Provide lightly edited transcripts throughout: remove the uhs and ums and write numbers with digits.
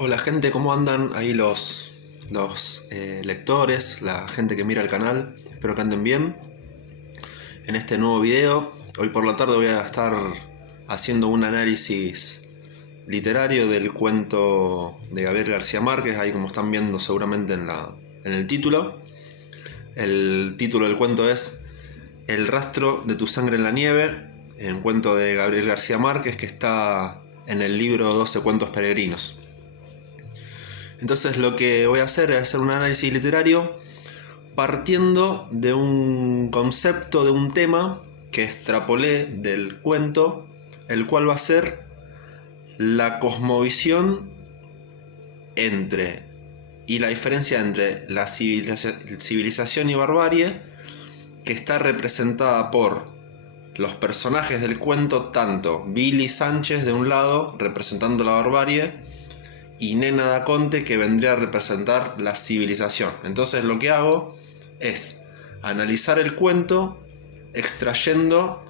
Hola gente, ¿cómo andan ahí los lectores, la gente que mira el canal? Espero que anden bien. En este nuevo video, hoy por la tarde voy a estar haciendo un análisis literario del cuento de Gabriel García Márquez, ahí como están viendo seguramente en el título. El título del cuento es El rastro de tu sangre en la nieve, un cuento de Gabriel García Márquez que está en el libro 12 cuentos peregrinos. Entonces lo que voy a hacer es hacer un análisis literario partiendo de un concepto, de un tema que extrapolé del cuento, el cual va a ser la cosmovisión y la diferencia entre la civilización y barbarie, que está representada por los personajes del cuento, tanto Billy Sánchez de un lado representando la barbarie y Nena da Conte, que vendría a representar la civilización. Entonces lo que hago es analizar el cuento extrayendo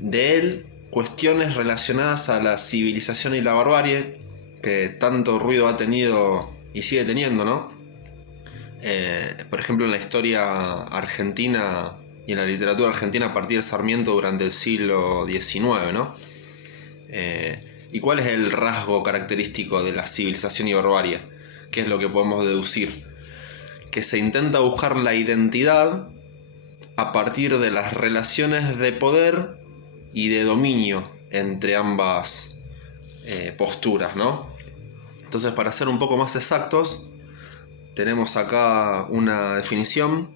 de él cuestiones relacionadas a la civilización y la barbarie, que tanto ruido ha tenido y sigue teniendo, ¿no? Por ejemplo, en la historia argentina y en la literatura argentina a partir de Sarmiento durante el siglo XIX, ¿no? ¿Y cuál es el rasgo característico de la civilización y barbarie? ¿Qué es lo que podemos deducir? Que se intenta buscar la identidad a partir de las relaciones de poder y de dominio entre ambas posturas, ¿no? Entonces, para ser un poco más exactos, tenemos acá una definición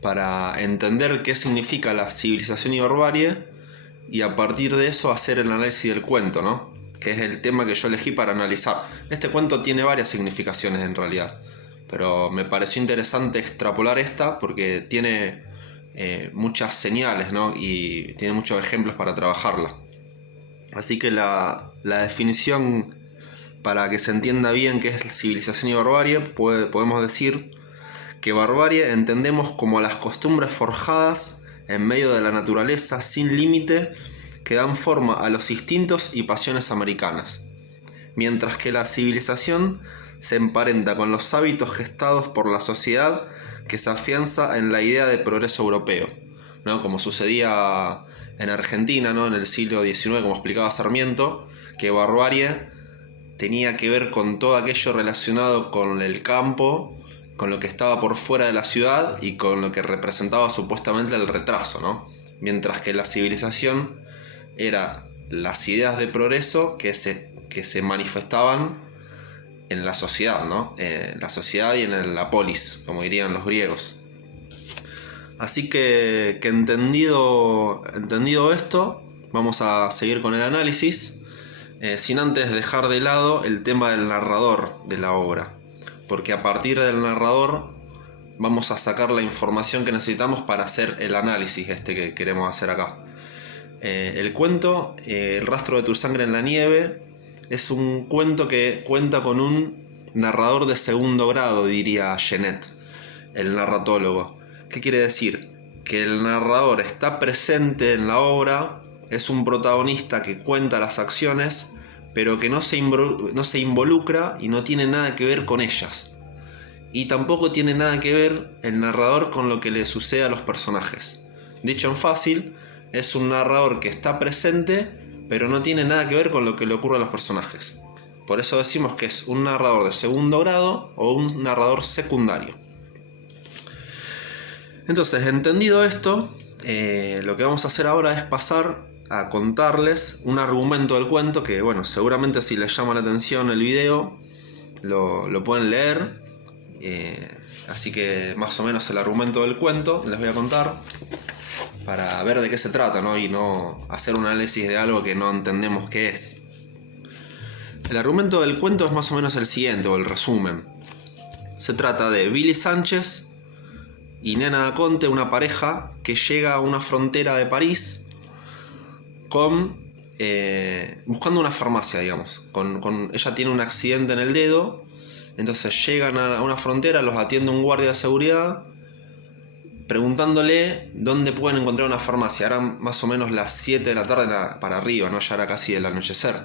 para entender qué significa la civilización y barbarie y a partir de eso hacer el análisis del cuento, ¿no? Que es el tema que yo elegí para analizar. Este cuento tiene varias significaciones en realidad, pero me pareció interesante extrapolar esta porque tiene muchas señales, ¿no? Y tiene muchos ejemplos para trabajarla. Así que la definición, para que se entienda bien qué es civilización y barbarie, podemos decir que barbarie entendemos como las costumbres forjadas en medio de la naturaleza sin límite que dan forma a los instintos y pasiones americanas, mientras que la civilización se emparenta con los hábitos gestados por la sociedad que se afianza en la idea de progreso europeo, ¿no? Como sucedía en Argentina, ¿no? En el siglo XIX, como explicaba Sarmiento, que barbarie tenía que ver con todo aquello relacionado con el campo, con lo que estaba por fuera de la ciudad y con lo que representaba supuestamente el retraso, ¿no? Mientras que la civilización era las ideas de progreso que se manifestaban en la sociedad, ¿no? En la sociedad y en la polis, como dirían los griegos. Así que entendido esto, vamos a seguir con el análisis, sin antes dejar de lado el tema del narrador de la obra, porque a partir del narrador vamos a sacar la información que necesitamos para hacer el análisis que queremos hacer acá. El cuento, El rastro de tu sangre en la nieve, es un cuento que cuenta con un narrador de segundo grado, diría Genet, el narratólogo. ¿Qué quiere decir? Que el narrador está presente en la obra, es un protagonista que cuenta las acciones, pero que no se involucra y no tiene nada que ver con ellas. Y tampoco tiene nada que ver el narrador con lo que le sucede a los personajes. Dicho en fácil, es un narrador que está presente, pero no tiene nada que ver con lo que le ocurre a los personajes. Por eso decimos que es un narrador de segundo grado o un narrador secundario. Entonces, entendido esto, lo que vamos a hacer ahora es pasar a contarles un argumento del cuento que, bueno, seguramente si les llama la atención el video, lo pueden leer. Así que más o menos el argumento del cuento les voy a contar para ver de qué se trata, ¿no? Y no hacer un análisis de algo que no entendemos qué es. El argumento del cuento es más o menos el siguiente, o el resumen. Se trata de Billy Sánchez y Nena da Conte, una pareja que llega a una frontera de París buscando una farmacia, digamos. Ella tiene un accidente en el dedo, entonces llegan a una frontera, los atiende un guardia de seguridad preguntándole dónde pueden encontrar una farmacia. Eran más o menos las 7 de la tarde para arriba, ¿no? Ya era casi el anochecer.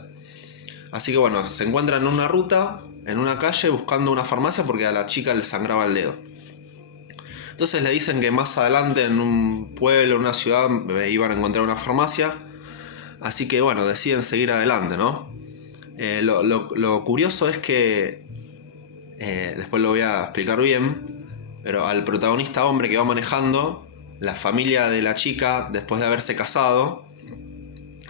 Así que bueno, se encuentran en una ruta, en una calle, buscando una farmacia porque a la chica le sangraba el dedo. Entonces le dicen que más adelante en un pueblo, en una ciudad, iban a encontrar una farmacia. Así que bueno, deciden seguir adelante, ¿no? Lo curioso es que, después lo voy a explicar bien, pero al protagonista hombre que va manejando, la familia de la chica, después de haberse casado,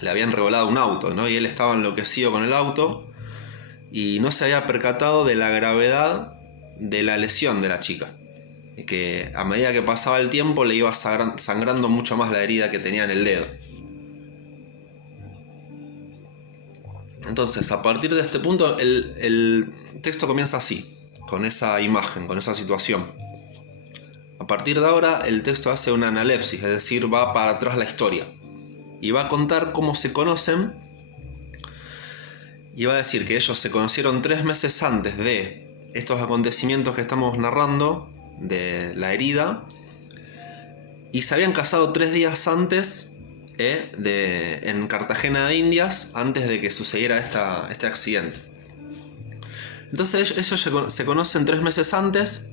le habían regalado un auto, ¿no? Y él estaba enloquecido con el auto y no se había percatado de la gravedad de la lesión de la chica. Y que a medida que pasaba el tiempo le iba sangrando mucho más la herida que tenía en el dedo. Entonces, a partir de este punto, el texto comienza así, con esa imagen, con esa situación. A partir de ahora, el texto hace una analepsis, es decir, va para atrás la historia. Y va a contar cómo se conocen. Y va a decir que ellos se conocieron 3 meses antes de estos acontecimientos que estamos narrando, de la herida. Y se habían casado 3 días antes, en Cartagena de Indias, antes de que sucediera este accidente. Entonces ellos se conocen 3 meses antes,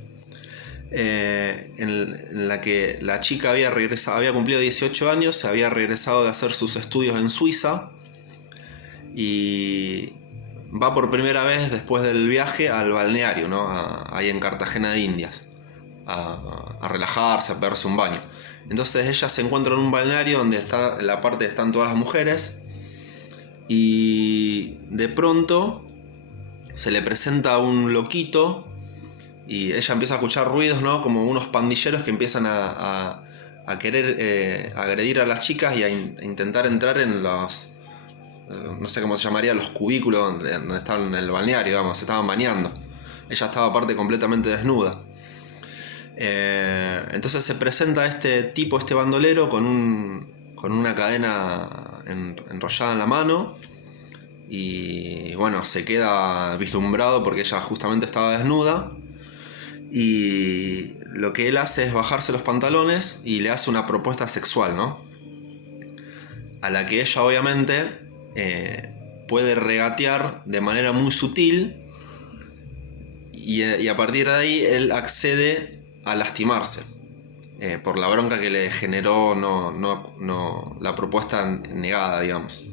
en la que la chica había cumplido 18 años, se había regresado de hacer sus estudios en Suiza y va por primera vez después del viaje al balneario, ¿no? Ahí en Cartagena de Indias, a relajarse, a pegarse un baño. Entonces ella se encuentra en un balneario donde está la parte donde están todas las mujeres y de pronto se le presenta un loquito y ella empieza a escuchar ruidos, ¿no? Como unos pandilleros que empiezan a querer agredir a las chicas y a intentar entrar en los, no sé cómo se llamaría, los cubículos donde estaban en el balneario, digamos, se estaban bañando. Ella estaba aparte completamente desnuda. Entonces se presenta este bandolero con una cadena enrollada en la mano y bueno, se queda vislumbrado porque ella justamente estaba desnuda y lo que él hace es bajarse los pantalones y le hace una propuesta sexual, ¿no? A la que ella obviamente puede regatear de manera muy sutil y a partir de ahí él accede a lastimarse por la bronca que le generó la propuesta negada, digamos.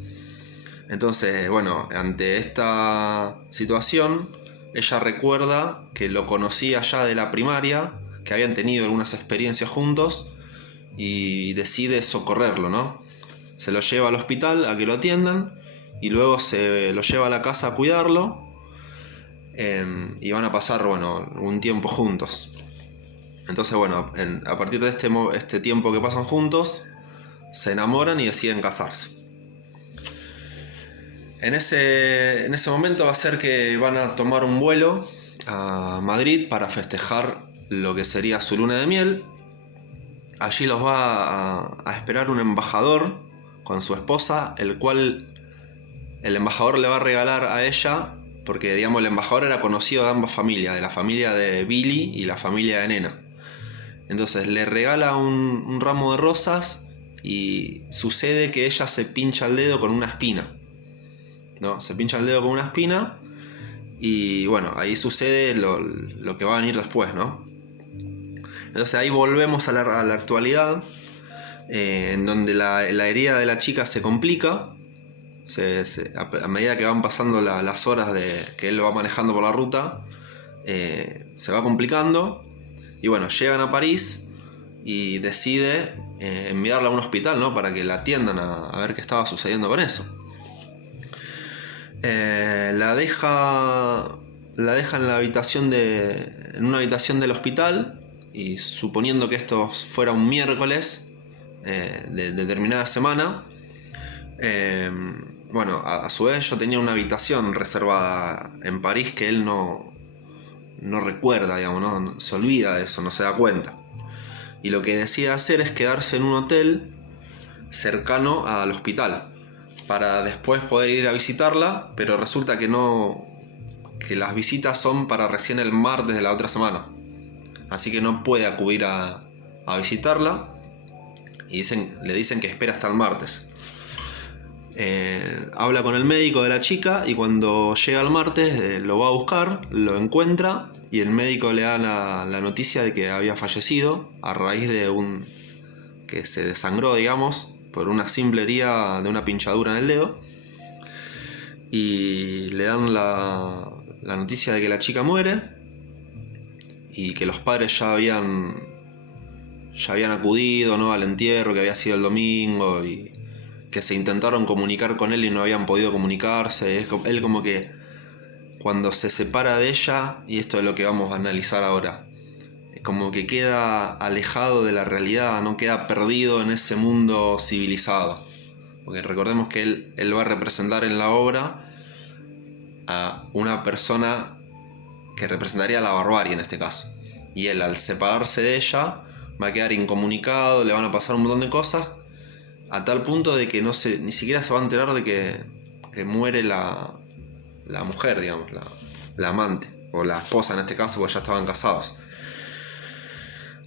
Entonces, bueno, ante esta situación, ella recuerda que lo conocía ya de la primaria, que habían tenido algunas experiencias juntos y decide socorrerlo, ¿no? Se lo lleva al hospital a que lo atiendan y luego se lo lleva a la casa a cuidarlo y van a pasar, bueno, un tiempo juntos. Entonces, bueno, a partir de este tiempo que pasan juntos, se enamoran y deciden casarse. En ese momento va a ser que van a tomar un vuelo a Madrid para festejar lo que sería su luna de miel. Allí los va a esperar un embajador con su esposa, el cual el embajador le va a regalar a ella, porque digamos el embajador era conocido de ambas familias, de la familia de Billy y la familia de Nena. Entonces le regala un ramo de rosas y sucede que ella se pincha el dedo con una espina, ¿no? Se pincha el dedo con una espina y bueno, ahí sucede lo que va a venir después, ¿no? Entonces ahí volvemos a la actualidad, en donde la herida de la chica se complica. A medida que van pasando las horas que él va manejando por la ruta, se va complicando. Y bueno, llegan a París y decide enviarla a un hospital, ¿no? Para que la atiendan a ver qué estaba sucediendo con eso. La deja en una habitación del hospital y suponiendo que esto fuera un miércoles de determinada semana, bueno, a su vez yo tenía una habitación reservada en París que él no recuerda, digamos, no se olvida de eso, no se da cuenta. Y lo que decide hacer es quedarse en un hotel cercano al hospital para después poder ir a visitarla, pero resulta que las visitas son para recién el martes de la otra semana. Así que no puede acudir a visitarla y le dicen que espera hasta el martes. habla con el médico de la chica y cuando llega el martes lo va a buscar, lo encuentra y el médico le da la noticia de que había fallecido a raíz de que se desangró, digamos, por una simple herida de una pinchadura en el dedo. Y le dan la noticia de que la chica muere y que los padres ya habían acudido, ¿no?, al entierro, que había sido el domingo, y que se intentaron comunicar con él y no habían podido comunicarse. Él como que cuando se separa de ella, y esto es lo que vamos a analizar ahora, como que queda alejado de la realidad, no queda perdido en ese mundo civilizado. Porque recordemos que él va a representar en la obra a una persona que representaría la barbarie en este caso. Y él, al separarse de ella, va a quedar incomunicado, le van a pasar un montón de cosas, a tal punto de que ni siquiera se va a enterar de que muere la mujer, digamos, la amante, o la esposa en este caso, porque ya estaban casados.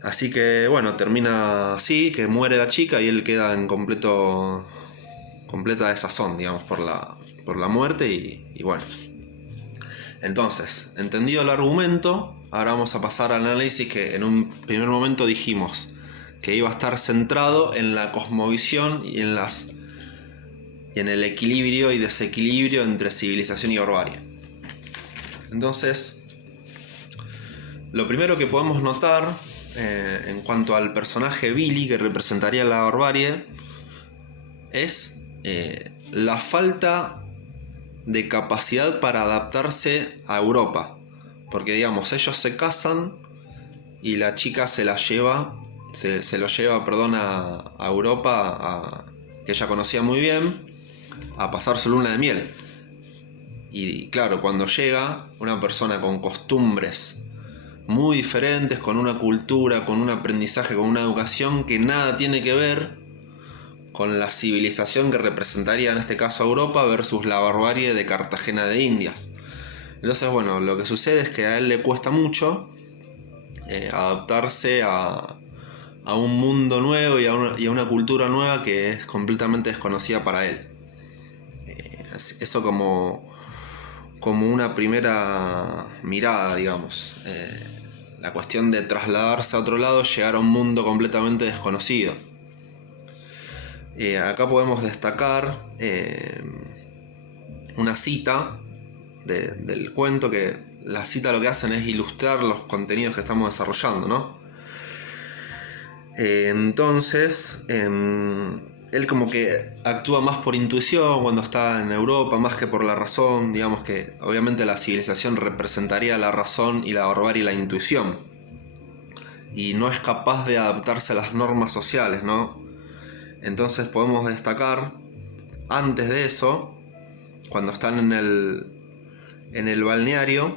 Así que bueno, termina así, que muere la chica y él queda en completa desazón, digamos, por la muerte y bueno. Entonces, entendido el argumento, ahora vamos a pasar al análisis, que en un primer momento dijimos que iba a estar centrado en la cosmovisión y en el equilibrio y desequilibrio entre civilización y barbarie. Entonces, lo primero que podemos notar en cuanto al personaje Billy, que representaría la barbarie, es la falta de capacidad para adaptarse a Europa. Porque digamos, ellos se casan y la chica se lo lleva a Europa, que ella conocía muy bien, a pasar su luna de miel. Y claro, cuando llega una persona con costumbres muy diferentes, con una cultura, con un aprendizaje, con una educación que nada tiene que ver con la civilización que representaría en este caso Europa versus la barbarie de Cartagena de Indias. Entonces, bueno, lo que sucede es que a él le cuesta mucho adaptarse a un mundo nuevo y a una cultura nueva que es completamente desconocida para él. Eso como una primera mirada, digamos. La cuestión de trasladarse a otro lado, llegar a un mundo completamente desconocido. Acá podemos destacar una cita del cuento, que la cita lo que hacen es ilustrar los contenidos que estamos desarrollando, ¿no? Entonces, él como que actúa más por intuición cuando está en Europa, más que por la razón. Digamos que obviamente la civilización representaría la razón y la barbarie la intuición. Y no es capaz de adaptarse a las normas sociales, ¿no? Entonces podemos destacar, antes de eso, cuando están en el balneario,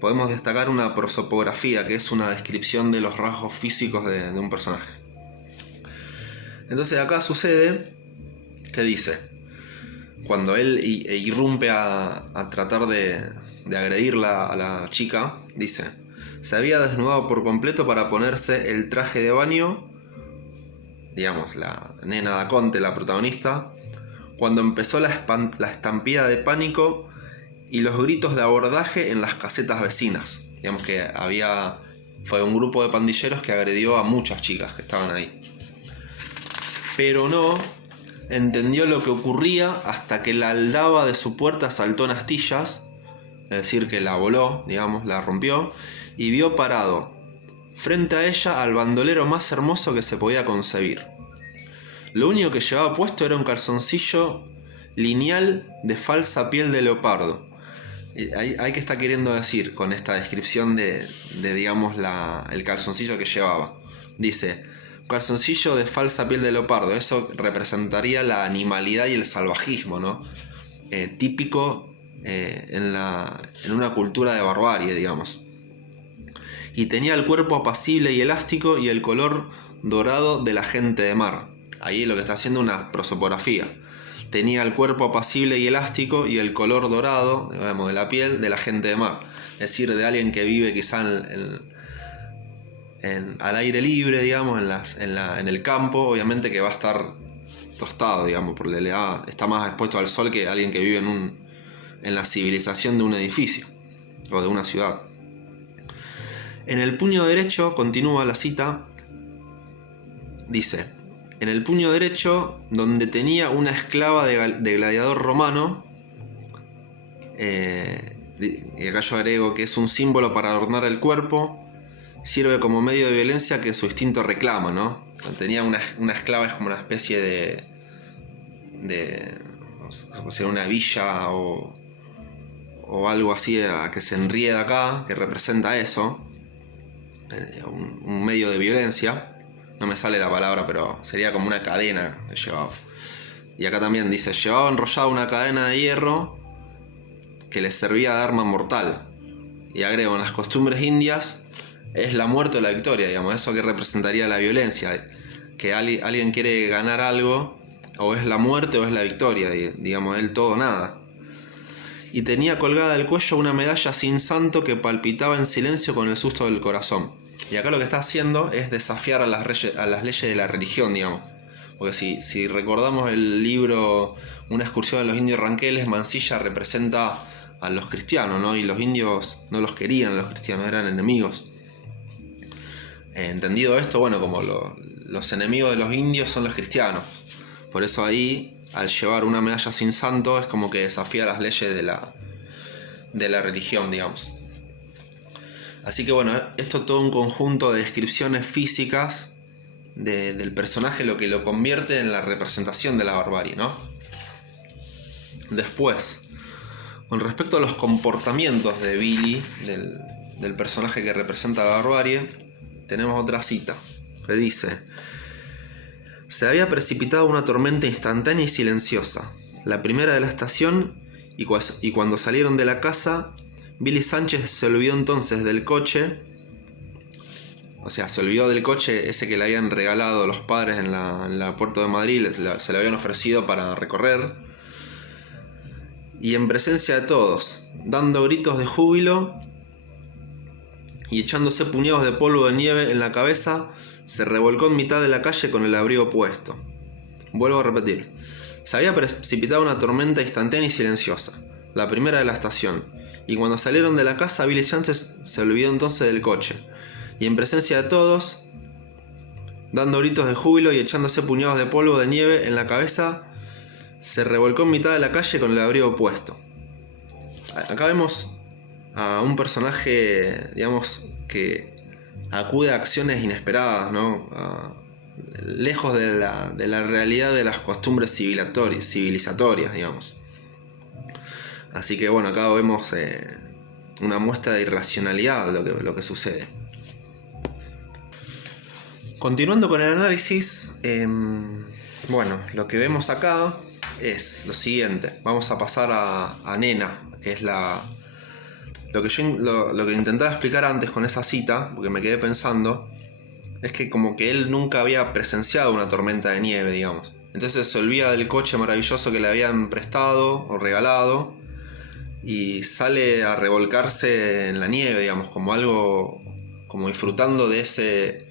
podemos destacar una prosopografía, que es una descripción de los rasgos físicos de un personaje. Entonces acá sucede que dice, cuando él irrumpe a tratar de agredirla a la chica, dice: se había desnudado por completo para ponerse el traje de baño, digamos, la nena Daconte, la protagonista, cuando empezó la estampida de pánico y los gritos de abordaje en las casetas vecinas. Digamos que fue un grupo de pandilleros que agredió a muchas chicas que estaban ahí. Pero no entendió lo que ocurría hasta que la aldaba de su puerta saltó en astillas, es decir, que la voló, digamos, la rompió, y vio parado frente a ella al bandolero más hermoso que se podía concebir. Lo único que llevaba puesto era un calzoncillo lineal de falsa piel de leopardo. ¿Hay que está queriendo decir con esta descripción de digamos, el calzoncillo que llevaba? Dice: calzoncillo de falsa piel de leopardo. Eso representaría la animalidad y el salvajismo, ¿no? Típico en una cultura de barbarie, digamos. Y tenía el cuerpo apacible y elástico y el color dorado de la gente de mar. Ahí lo que está haciendo una prosopografía. Tenía el cuerpo apacible y elástico y el color dorado, digamos, de la piel de la gente de mar. Es decir, de alguien que vive quizá al aire libre, digamos, en el campo. Obviamente que va a estar tostado, digamos, porque está más expuesto al sol que alguien que vive en la civilización de un edificio o de una ciudad. En el puño derecho, continúa la cita, dice: en el puño derecho, donde tenía una esclava de gladiador romano, y acá yo agrego que es un símbolo para adornar el cuerpo, sirve como medio de violencia que su instinto reclama, ¿no? Tenía una esclava, es como una especie de o sea, una villa o algo así a que se enrieda acá, que representa eso, un medio de violencia. No me sale la palabra, pero sería como una cadena que llevaba. Y acá también dice: llevaba enrollada una cadena de hierro que le servía de arma mortal. Y agrego: en las costumbres indias es la muerte o la victoria, digamos. Eso que representaría la violencia, que alguien quiere ganar algo, o es la muerte o es la victoria, digamos, el todo o nada. Y tenía colgada del cuello una medalla sin santo que palpitaba en silencio con el susto del corazón. Y acá lo que está haciendo es desafiar a las leyes de la religión, digamos. Porque si recordamos el libro Una excursión de los indios ranqueles, Mansilla representa a los cristianos, ¿no? Y los indios no los querían, los cristianos eran enemigos. Entendido esto, bueno, como los enemigos de los indios son los cristianos. Por eso ahí, al llevar una medalla sin santo, es como que desafía las leyes de la religión, digamos. Así que bueno, esto todo un conjunto de descripciones físicas del personaje, lo que lo convierte en la representación de la barbarie, ¿no? Después, con respecto a los comportamientos de Billy, del personaje que representa la barbarie, tenemos otra cita que dice: se había precipitado una tormenta instantánea y silenciosa, la primera de la estación, y cuando salieron de la casa, Billy Sánchez se olvidó entonces del coche, o sea, se olvidó del coche ese que le habían regalado los padres en la Puerto de Madrid, se le habían ofrecido para recorrer, y en presencia de todos, dando gritos de júbilo y echándose puñados de polvo de nieve en la cabeza, se revolcó en mitad de la calle con el abrigo puesto. Vuelvo a repetir: se había precipitado una tormenta instantánea y silenciosa, la primera de la estación, y cuando salieron de la casa, Billy Sánchez se olvidó entonces del coche, y en presencia de todos, dando gritos de júbilo y echándose puñados de polvo de nieve en la cabeza, se revolcó en mitad de la calle con el abrigo puesto. Acá vemos a un personaje, digamos, que acude a acciones inesperadas, ¿no? Lejos de la realidad de las costumbres civilizatorias, digamos. Así que bueno, acá vemos una muestra de irracionalidad lo que sucede. Continuando con el análisis, bueno, lo que vemos acá es lo siguiente. Vamos a pasar a Nena, que es lo que intentaba explicar antes con esa cita, porque me quedé pensando, es que como que él nunca había presenciado una tormenta de nieve, digamos. Entonces se olvida del coche maravilloso que le habían prestado o regalado y sale a revolcarse en la nieve, digamos, como algo, como disfrutando de ese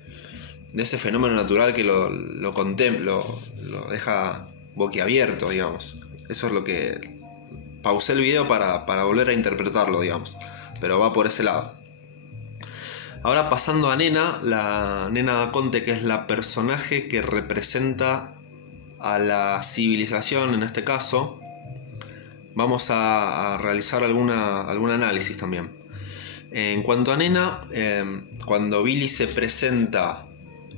fenómeno natural que lo contempla, lo deja boquiabierto, digamos. Eso es lo que pausé el video para volver a interpretarlo, digamos, pero va por ese lado. Ahora pasando a Nena, la Nena Daconte, que es la personaje que representa a la civilización en este caso, vamos a realizar algún análisis también. En cuanto a Nena, cuando Billy se presenta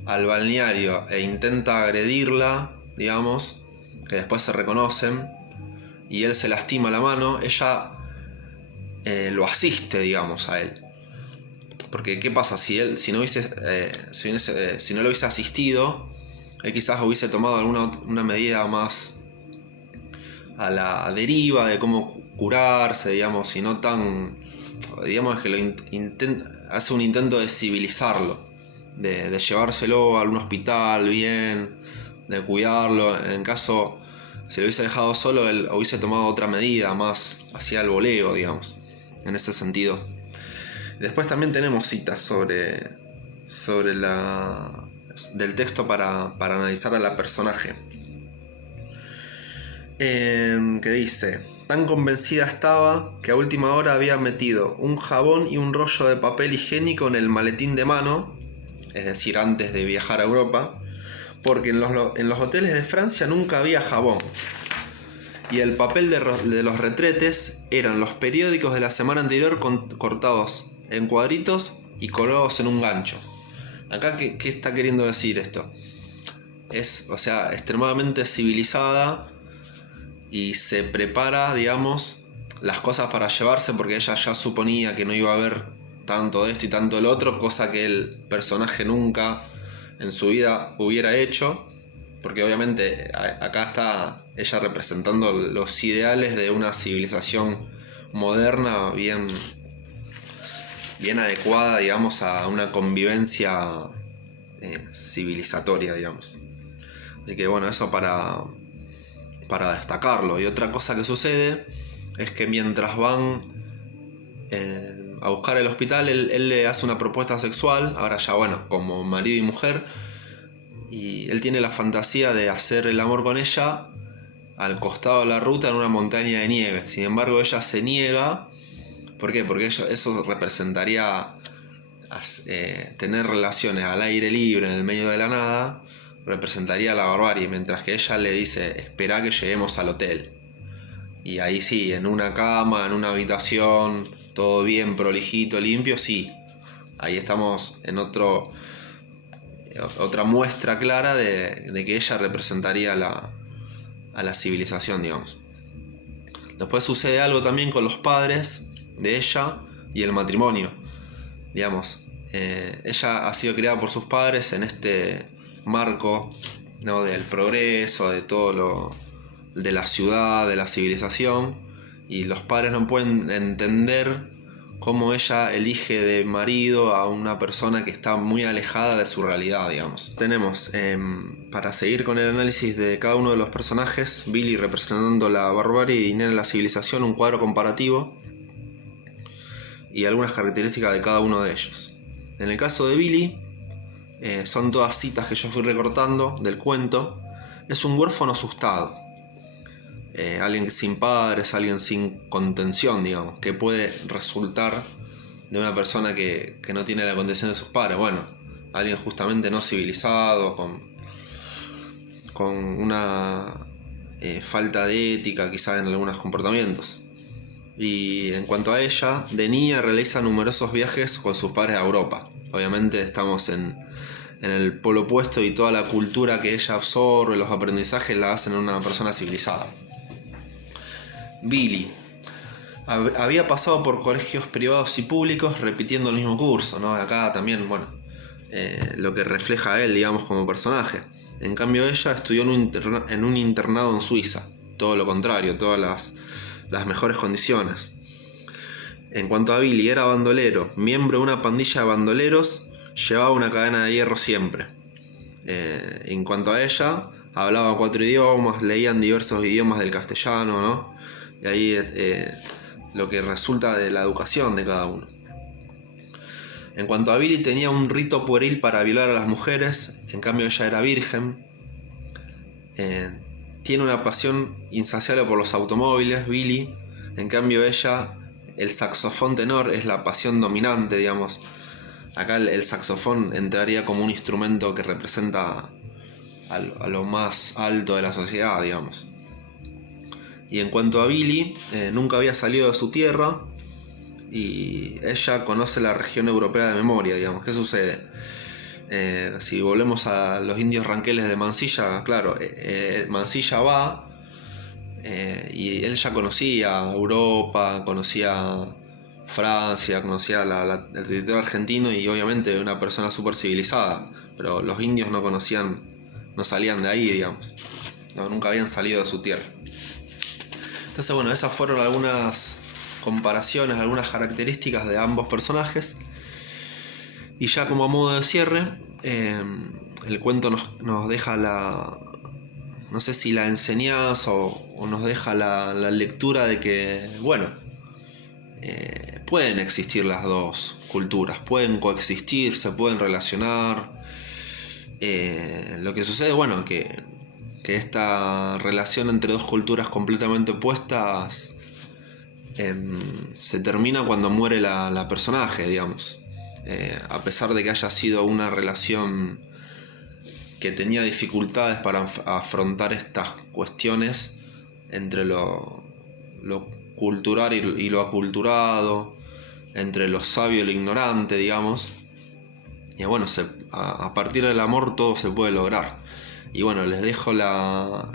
al balneario e intenta agredirla, digamos, que después se reconocen, y él se lastima la mano, ella lo asiste, digamos, a él. Porque ¿qué pasa? Si no lo hubiese asistido, él quizás hubiese tomado una medida más a la deriva de cómo curarse, digamos, y no tan, digamos, que hace un intento de civilizarlo, de llevárselo a algún hospital bien, de cuidarlo. En caso, si lo hubiese dejado solo, él hubiese tomado otra medida más hacia el voleo, digamos, en ese sentido. Después también tenemos citas sobre del texto para analizar a la personaje. Que dice: tan convencida estaba que a última hora había metido un jabón y un rollo de papel higiénico en el maletín de mano, es decir, antes de viajar a Europa, porque en los hoteles de Francia nunca había jabón. Y el papel de los retretes eran los periódicos de la semana anterior cortados en cuadritos y colgados en un gancho. Acá, ¿qué está queriendo decir esto? Es, o sea, extremadamente civilizada y se prepara, digamos, las cosas para llevarse, porque ella ya suponía que no iba a haber tanto de esto y tanto del otro, cosa que el personaje nunca en su vida hubiera hecho, porque obviamente acá está ella representando los ideales de una civilización moderna bien adecuada, digamos, a una convivencia civilizatoria, digamos. Así que bueno, eso para destacarlo. Y otra cosa que sucede es que mientras van a buscar el hospital, él le hace una propuesta sexual, ahora ya bueno, como marido y mujer, y él tiene la fantasía de hacer el amor con ella al costado de la ruta en una montaña de nieve. Sin embargo, ella se niega. ¿Por qué? Porque eso representaría tener relaciones al aire libre en el medio de la nada, representaría la barbarie, mientras que ella le dice: espera que lleguemos al hotel. Y ahí sí, en una cama, en una habitación, todo bien prolijito, limpio, sí. Ahí estamos en otra muestra clara de que ella representaría a la civilización, digamos. Después sucede algo también con los padres de ella y el matrimonio. Digamos, ella ha sido criada por sus padres en este marco, ¿no?, del progreso, de todo lo de la ciudad, de la civilización, y los padres no pueden entender cómo ella elige de marido a una persona que está muy alejada de su realidad, digamos. Tenemos, para seguir con el análisis de cada uno de los personajes, Billy representando la barbarie y Nina la civilización, un cuadro comparativo y algunas características de cada uno de ellos. En el caso de Billy, son todas citas que yo fui recortando del cuento. Es un huérfano asustado, alguien sin padres, alguien sin contención, digamos, que puede resultar de una persona que no tiene la contención de sus padres. Bueno, alguien justamente no civilizado, con una falta de ética quizás en algunos comportamientos. Y en cuanto a ella, de niña realiza numerosos viajes con sus padres a Europa. Obviamente estamos en el polo opuesto, y toda la cultura que ella absorbe, los aprendizajes, la hacen en una persona civilizada. Billy había pasado por colegios privados y públicos repitiendo el mismo curso, ¿no? Acá también, bueno, lo que refleja a él, digamos, como personaje. En cambio, ella estudió en un internado en Suiza. Todo lo contrario, todas las mejores condiciones. En cuanto a Billy, era bandolero, miembro de una pandilla de bandoleros, llevaba una cadena de hierro siempre. En cuanto a ella, hablaba 4 idiomas, leían diversos idiomas del castellano, ¿no? Y ahí lo que resulta de la educación de cada uno. En cuanto a Billy, tenía un rito pueril para violar a las mujeres, en cambio ella era virgen. Tiene una pasión insaciable por los automóviles, Billy, en cambio ella, el saxofón tenor es la pasión dominante, digamos. Acá el saxofón entraría como un instrumento que representa a lo más alto de la sociedad, digamos. Y en cuanto a Billy, nunca había salido de su tierra, y ella conoce la región europea de memoria, digamos. ¿Qué sucede? Si volvemos a los indios ranqueles de Mansilla, claro, Mansilla va, y él ya conocía Europa, conocía Francia, conocía el territorio argentino, y obviamente una persona súper civilizada, pero los indios no conocían, no salían de ahí, digamos, no, nunca habían salido de su tierra. Entonces, bueno, esas fueron algunas comparaciones, algunas características de ambos personajes. Y ya como a modo de cierre, el cuento nos deja no sé si la enseñanza o nos deja la lectura de que, bueno, pueden existir las dos culturas, pueden coexistir, se pueden relacionar. Lo que sucede, bueno, que que esta relación entre dos culturas completamente opuestas se termina cuando muere la personaje, digamos. A pesar de que haya sido una relación que tenía dificultades para afrontar estas cuestiones entre lo cultural y lo aculturado, entre lo sabio y lo ignorante, digamos. Y bueno, a partir del amor todo se puede lograr. Y bueno, les dejo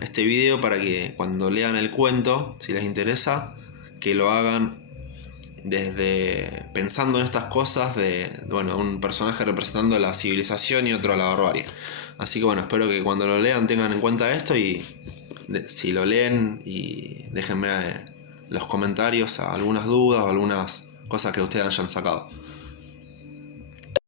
este video para que cuando lean el cuento, si les interesa, que lo hagan desde pensando en estas cosas de bueno, un personaje representando la civilización y otro la barbarie. Así que bueno, espero que cuando lo lean tengan en cuenta esto y si lo leen y déjenme los comentarios algunas dudas o algunas cosas que ustedes hayan sacado.